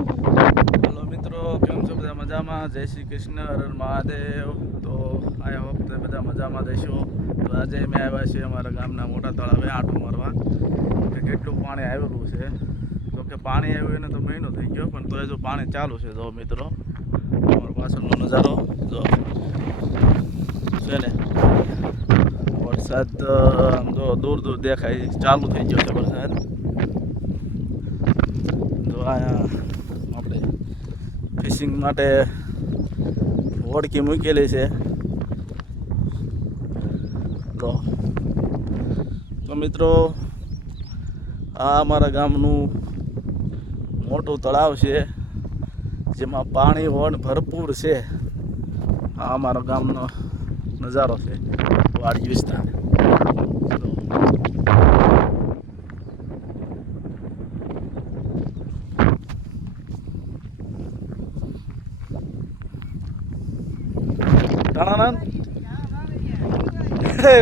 Hello મિત્રો, કેમ છો બધા? મજામાં? જય શ્રી કૃષ્ણ, હર હર મહાદેવ. તો આઈ હોપ કે બધા મજામાં જઈશો. તો આજે અમે આવ્યા છીએ અમારા ગામના મોટા તળાવે આંટો મારવા કે કેટલું પાણી આવેલું છે. તો કે પાણી આવ્યું એને તો મહિનો થઈ ગયો, પણ તો જો પાણી ચાલુ છે. જો મિત્રો, અમારો પાછળનો નજારો જો છે ને, વરસાદ જો દૂર દૂર દેખાય, ચાલુ થઈ ગયો છે વરસાદ. જો અહીંયા આપણે ફિશિંગ માટે હોડકી મૂકેલી છે. તો મિત્રો, આ અમારા ગામનું મોટું તળાવ છે જેમાં પાણી ભરપૂર છે. આ અમારા ગામનો નજારો છે, વાડી વિસ્તાર.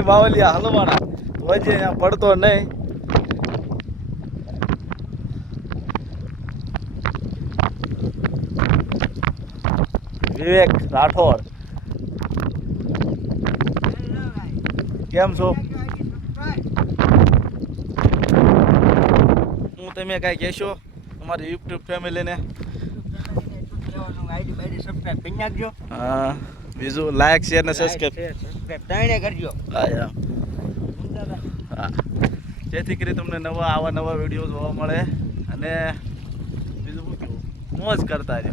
બાવલિયા હલવાના વજે અહીંયા પડતો નહીં. વિવેક રાઠોડ, કેમ છો? હું તમે કાંઈ કહેશો તમારી યુટ્યુબ ફેમિલીને? હા, બીજું લાઈક શેર ને સબસ્ક્રાઈબ કરજો. હા, જેથી કરી તમને આવા નવા વિડીયો જોવા મળે અને બીજું શું કેવું, મોજ કરતા રહે.